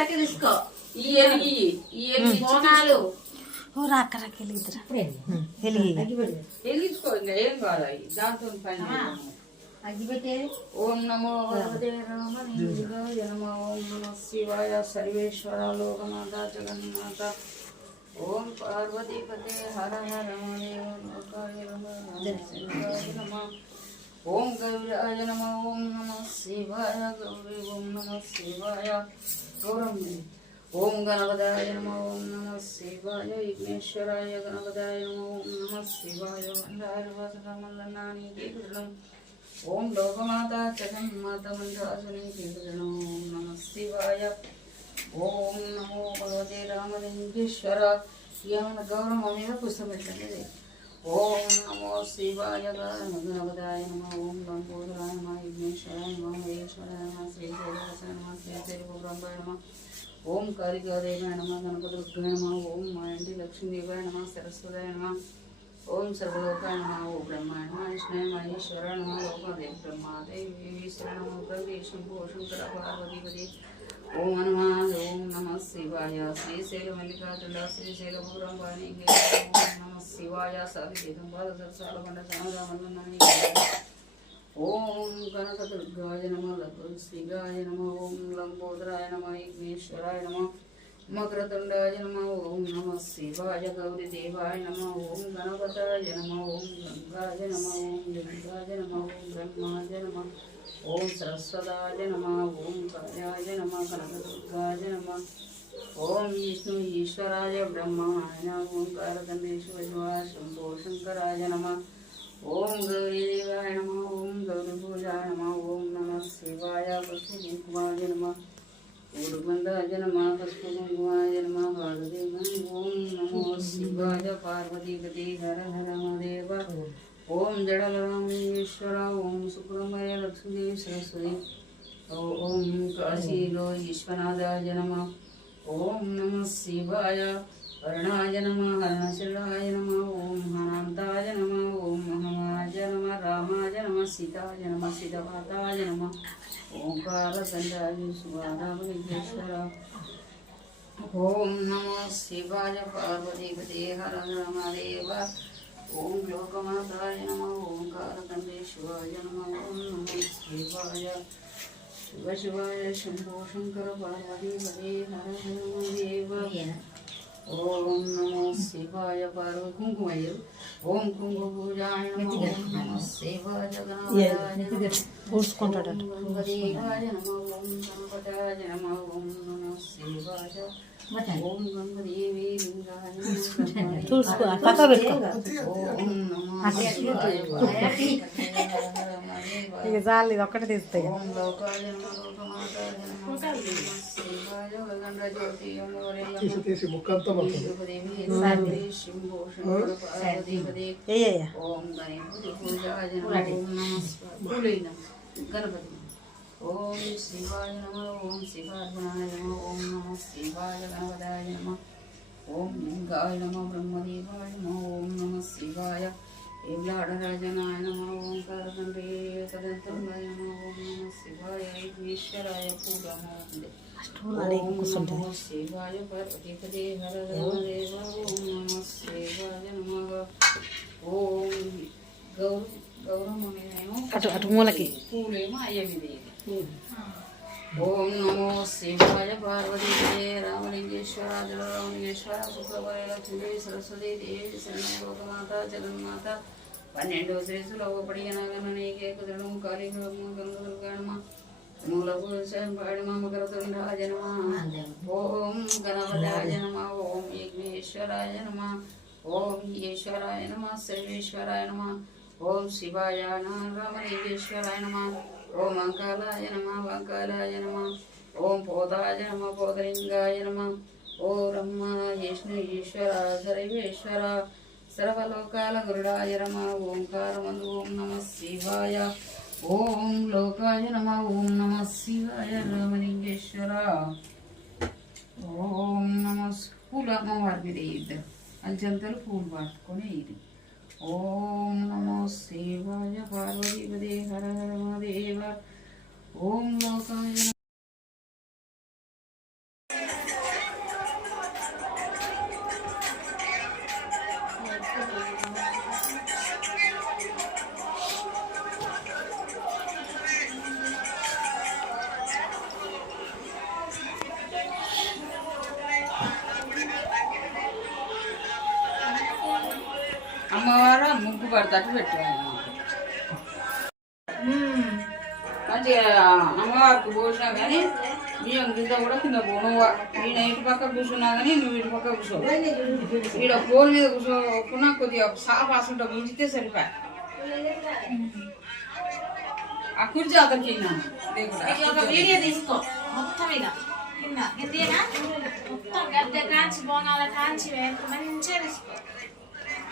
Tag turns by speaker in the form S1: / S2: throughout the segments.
S1: అక్కడికి తీసుకో.
S2: ఈ ఎలిగి ఈ ఎలిగి
S1: బోనాలు
S3: ఓ రాక రాక వెలిగిద్దురా వెలిగి
S2: ఎలిగించుకో ఇంకా ఏం అవి దాంతో పని ఓం నమో భగవతే రామలింగాయ నమః ఓం నమః శివాయ సర్వేశ్వర లోకనాథ జగన్నాథ. ఓం పార్వతీపతే హర హర నమః నమః. ఓం గౌరాయ నమః ఓం నమః శివాయ గౌరీ ఓం నమః శివాయ. ఓం గణపదాయ నమః ఓం నమ శివాయ విఘ్నేశ్వరాయ గణపదాయ నమః ఓం నమ శివాయ వందాయ వాసనమందనాని ఓం లోకమాత జగన్మాత మందాసుని కీర్తనం ఓం నమ శివాయ. ఓం నమో భగవతే రామలింగేశ్వర. ఏమన్నా గౌరవం మీద పుస్తకం పెట్టండి ఓం నమో శివాయ గణపదాయ నమ. ఓం లంబోదరాయ నమ. విఘ్నేశ్వరాయ నమ. మహేశ్వరాయ నమ. శ్రీశైలవసాయ నమ. శ్రీశైల బ్రహ్మాయ నమ. ఓం కాళికాదేవాయ నమ. గణపతి నమ. ఓం మా ఇంటి లక్ష్మీదేవాయ నమ. సరస్వతాయ నమ. ఓం సర్వలోకాయ నమ. ఓ బ్రహ్మాయ నమ. మహేశ్వర నమ. లోకదేవ బ్రహ్మాదేవి. ఈశ్వర నమ. బ్రహ్మ శంభో శంకర పార్వతీపతి ఓం హనుమాన్ ఓం నమ శివాయ. శ్రీశైల మల్లికార్జున శ్రీశైల బ్రహ్మాని ఓం నమ శివాయ. సాధికేతం పాద సరసాలకొండ సనరామన్నాని ఓం గణపదుర్గాయ నమ శ్రీగాయ నమ ఓం లంబోదరాయ నమ విఘ్నేశ్వరాయ నమ. మకరతుండాయ నమ ఓం నమ శివాయ గౌరీదేవాయ నమ ఓం గణపతాయ నమ ఓం గంగాయ నమ ఓం లింగాయ నమ ఓం బ్రహ్మాయ నమ ఓం సరస్వతాయ నమ ఓం కాయాయ నమ కనకదుర్గాయ నమ ఓం విష్ణు ఈశ్వరాయ బ్రహ్మాయ ఓంకారకందేశ్వర శంభో శంకరాయ నమ ఓం గౌరీదేవాయ నమ ఓం గౌరీ పూజాయ నమ ఓం నమ శివాయ పశు కుంకుమాయ నమ ఊరుబందాయ నమ పశు కుంకుమాయ ఓం నమో శివాయ పార్వతీపతి హర హర మదేవ ఓం జడలరామేశ్వర ఓం సుబ్రహ్మణ్య లక్ష్మీదేవి సరస్వతి. ఓం కాశీలో ఈశ్వనాథాయ నమ ఓం నమ శివాయ. అరుణాయ నమ హరణశిలాయ నమ ఓం హనంతాయ నమ ఓం మహమాయ నమ రామాయ నమ సీతాయ నమ సీతపాతాయ నమ ఓంకారకండాయ శివారామలింగేశ్వర ఓం నమో శివాయ పార్వతీపతే హర హర మహాదేవ ఓం లోకమాతాయ నమ ఓంకారకండేశ్వరాయ నమ ఓం నమో శివాయ శివ శివాయ శంభో శంకర పార్వతీపతే హర హర మహాదేవ ఓం నమో శివాయ పార్వతి కుంకుమయ్య ఓం కుంకుమ పూజాయ నమో ఓం నమో శివాయ నమః. ఓం గణపతాయ నమః ఓం నమో శివాయ. ఓం లింగాయ నమః. ఓం శివాయ
S3: ఇక చాలు ఇది ఒక్కటే తీస్తాయి.
S2: ఓం లోకాయ నమః లోకమాతాయ నమః శివాయ గగనజ్యోతి అమోరేయ
S4: తీసి తీసి ముక్కంతా మొత్తం
S3: ఏ ఏ, ఏ.
S2: ఓం గణపతి పూజాయ నమః ఓం నమః పూలైన గణపతి ఓం శివాయ నమః ఓం శివార్పణాయ నమః ఓం నమః శివాయ గణపదాయ నమః ఓం లింగాయ నమః బ్రహ్మదేవాయ నమః ఓం నమః శివాయ ఏలాడరాజనాయ నమః ఓం కరకండే కదంతరాయ నమః ఓం నమః శివాయ ఈశ్వరాయ పూజామోందే
S3: స్టూల్ అడిగి కూర్చుంటుంది
S2: నమో శివాయ పార్వతీపదే హర రామదేవ ఓం నమ శివాయ నమః ఓం గౌర గౌరవమేమో
S3: అటు అటు మూలకి
S2: పూలేమో అయ్యమిది ఓం నమో శివాయ పార్వతీదే రామలింగేశ్వర జలరామలింగేశ్వర శుక్రవాయ లక్ష్మీ సరస్వతి దేవి శరణ లోకమాత జగన్మాత పన్నెండవ శ్రేసులో పడియనగన నీకే కుదరడం కాళీగ్రహము గంగదుర్గాణమ మూల పురుషం పాడిమ మకరతుండాయ నమ ఓం గణపతాయ నమ ఓం విఘ్నేశ్వరాయ నమ ఓం ఈశ్వరాయ నమ సర్వేశ్వరాయ నమ ఓం శివాయ రామలింగేశ్వరాయ నమ ఓం అంకాలాయ నమ వంకాలాయ నమ ఓం పోతాయ నమ పోతలింగాయ నమ ఓ రమ్మ విష్ణు ఈశ్వర సర్వేశ్వర సర్వలోకాల గురుడాయ రమ ఓంకారమందు ఓం నమ శివాయ. ఓం లోకాయ నమ ఓం నమ శివాయ రామలింగేశ్వర. ఓం నమ పూలు అమ్మవారి మీద ఇద్దరు అంచెంతలు పూలు పట్టుకొని ఇది. ఓం నమో శివాయ పార్వతీపదే హర హర మహాదేవ. ఓం లోకాయ పడతాటు పెట్టాను. మంచిగా అమ్మవారికి పోసినా కానీ బియ్యం గింజ కూడా కింద పోను. ఈయన ఇటు పక్క కూర్చున్నా కానీ నువ్వు ఇటు పక్క కూర్చో. ఈడ పోల్ మీద కూర్చోకున్నా కొద్దిగా సాఫ్ ఆసుంటా ముంచితే సరిపోయా ఆ కుర్చీ అతనికి
S1: వీడియో తీసుకో. మొత్తం ఇక కింద. కిందేనా మొత్తం గద్దె కాంచి బోనాల కాంచి వేపు మంచిగా తీసుకో.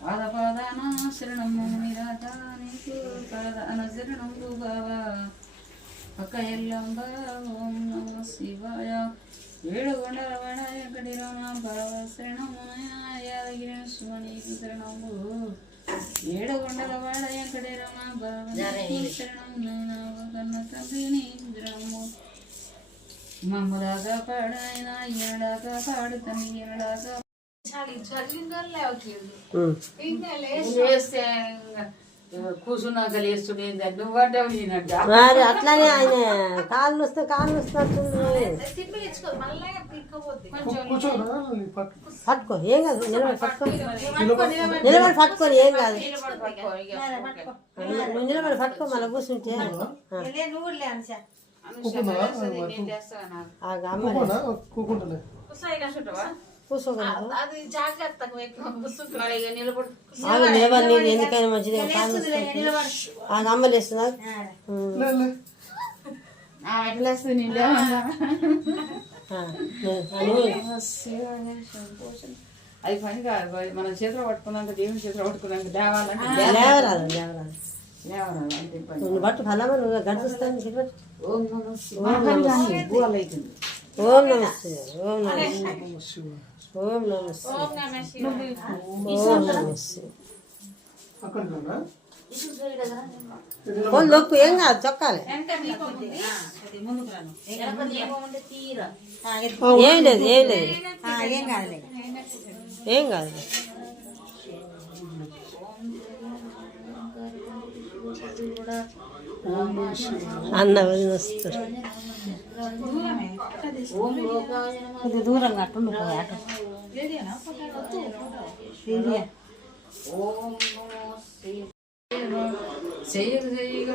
S2: పాదపాదానా శరణము నిరాజ నీకు పాదాన శరణం భూభావా. పక్క ఎల్లంబ ఓం నమ శివాయ. ఏడు కొండల వడ ఎక్కడి రమ బావ శరణమాయ యాదగిరి నీకు శరణము ఏడు కొండల వాడ ఎక్కడి రమ బావ నీకు శరణం తండ్రి నీకు శరణము మమ్మలాగా పాడాయన ఏడాగా పాడుతాను. ఏడాగా
S1: చాలు చల్లిందో లేవట్లేదు ఇంకా
S2: లేస్తే కూర్చున్నాక లేస్తుండే నువ్వు పడ్డావు నేనడ్డా
S3: మరి అట్లానే ఆయన కాళ్ళు వస్తే కాళ్ళు పట్టుకో ఏం కాదు నిలబడి పట్టుకో. నిలబడి పట్టుకొని ఏం కాదు. నువ్వు నిలబడి పట్టుకో మళ్ళీ కూర్చుంటే ఆ. అమ్మ కూర్చోగలదు
S1: అది జాగ్రత్తగా
S3: నిలబడి ఎందుకైనా మంచిది నువ్వు
S2: అది పని కాదు మనం చేతిలో పట్టుకున్నాక దేవుని చేతిలో పట్టుకున్నాక దేవాలంటే దేవరాలు
S3: పట్టు ఫలమా నువ్వు గడిపిస్తాను చెప్పండి
S2: ఓం
S3: ఓం నమ శివాయ. ఓం నమ శివాయ. ఓం నమ శివాయ.
S1: ఓం నమ శివాయ.
S3: ఓం నమ శివాయ. ఓ లొక్కు ఏం కాదు చొక్కాలి. ఏం లేదు ఏం లేదు. ఏం కాదు అన్న వదిన వస్తారు. కొద్దిగా దూరంగా అట్టుండు అటు.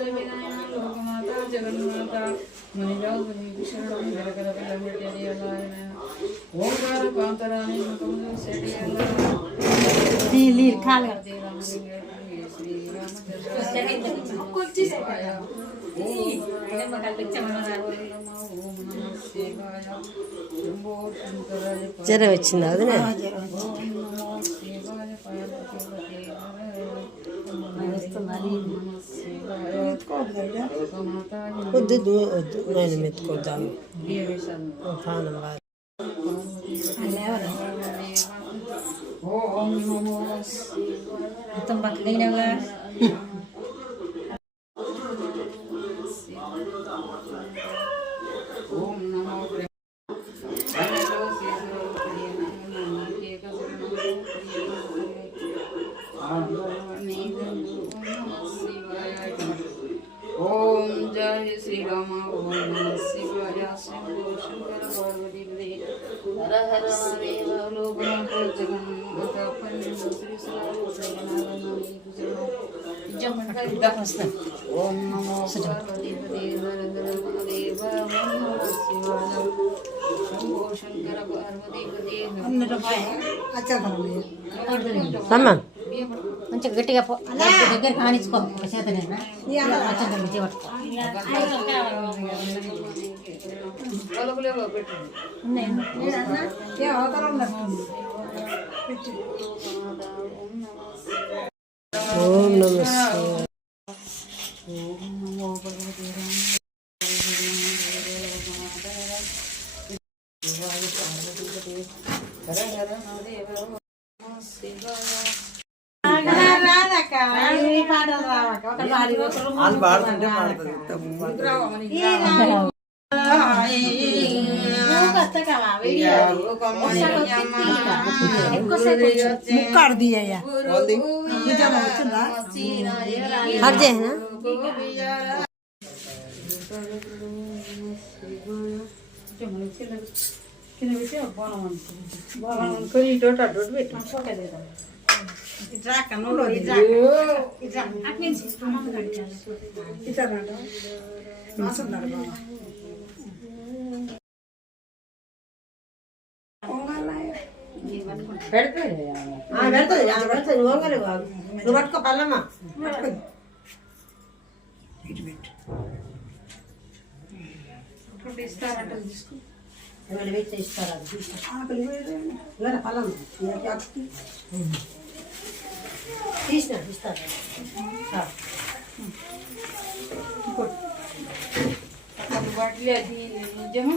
S2: వినాయన లోకమాత జగన్మాత మునిరాజుని ఓంకార కాంతరాని ముఖము సెడియల
S3: జ్వరం వచ్చింది వదిన వద్దు దూ- వద్దు నేను మెత్తుకోద్దాము పానం బాగా
S2: ఓం నమో
S3: మొత్తం పక్కన
S2: ఓం నమో ఓం జయ శ్రీరామ ఓం నమ పార్వతీ పదే
S3: అమ్మ.
S5: మంచిగా గట్టిగా పో- దగ్గర కానిచ్చుకో. చేత నేను.
S2: ఓం నమ
S1: వాళ్ళు పాడుతుంటే పాడుతుంది
S2: ముక్కాడు తీయ్యా కట్ చేయనా
S3: పెడతాయి
S2: ఆ, పెడుతుంది ఆ, పెడుతుంది నువ్వు వంగలేవు కాదు. నువ్వు పట్టుకో పల్లమ్మ. ఏమైనా పెట్టి. ఇస్తారా? అది పల్లమ్మ? తీసిన.
S3: బట్టలు అది నిజము